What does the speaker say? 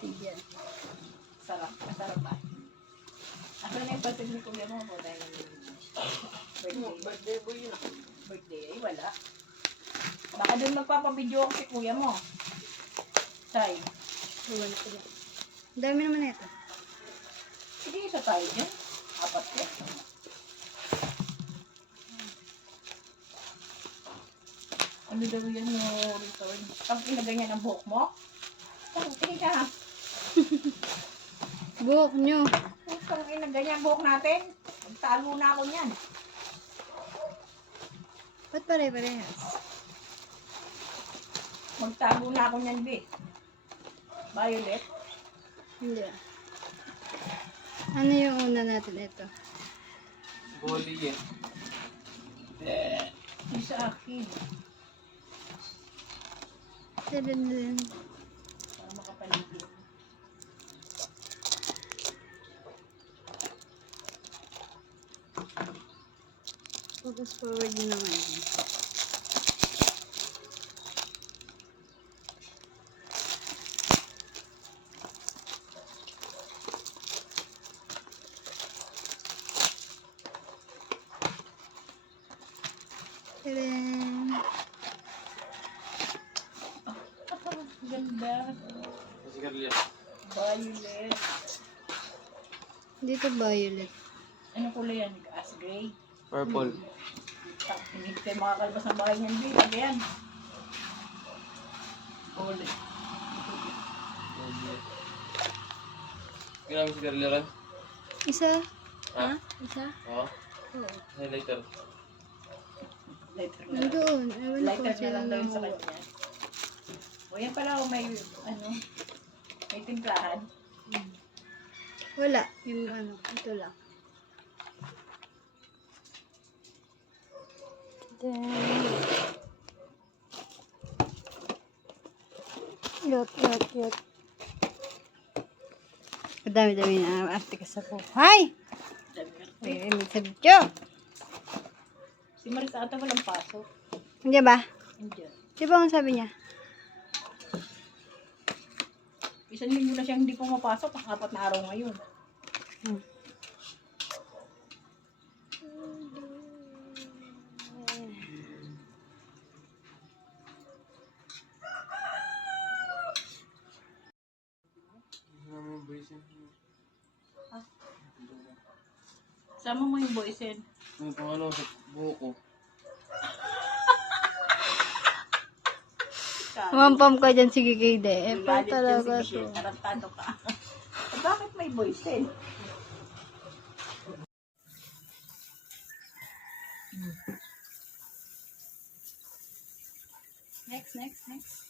Yan. Sarap. Masarap ba? Ako na yung patid ni Kuya mo po dahil birthday. Birthday boy yun ah. Birthday, ay wala. Baka doon magpapabidyo ako si Kuya mo. Say. Iwan ko lang. Ang dami naman ito. Sige, isa tayo dyan. Apat yan. Ano daw yan mo rito? Pag inaganyan ang buhok mo? Oh, tingin ka ha. Buhok nyo. Pag inaganyan ang buhok natin, magtalo na ako niyan. Ba't pare-parehas? Magtago na ako niyan, be. Violet. Hindi. Ano yung una natin ito? Goli yan. Yung sa akin. Din. Para makapaligid. Focus forward din naman. Tadaan! Ganda. Sigarilya. Violet. Dito violet. Ano kulay yan? As gray. Purple. Hindi tayo makakalabas ng bahay niyan, be. Pag yan. Ole. Ginamit sigarilya rin? Isa? Ha? Isa? Oo. Oo. Highlighter. Lighter na lang. Nandoon. Ewan ko Lighter na sila lang daw yung sa nakuha. kanya. O yan pala, may, ano, may timplahan. Wala. Yung ano, ito lang. Then, Cute. Madami-dami na arte ka sa po. Hi! May sa video. Si Marisa ata walang pasok. Hindi ba? Hindi. Di ba ang sabi niya? Isang linggo na siyang hindi pumapasok. Ang 4 na araw ngayon. Sama mo yung boysen. Yung pangalawa sa buhok ko. Mampam ka dyan, sige kay De. Pa Galit talaga yun si to. Michelle. Tarantado ka. Bakit may boysen? Next.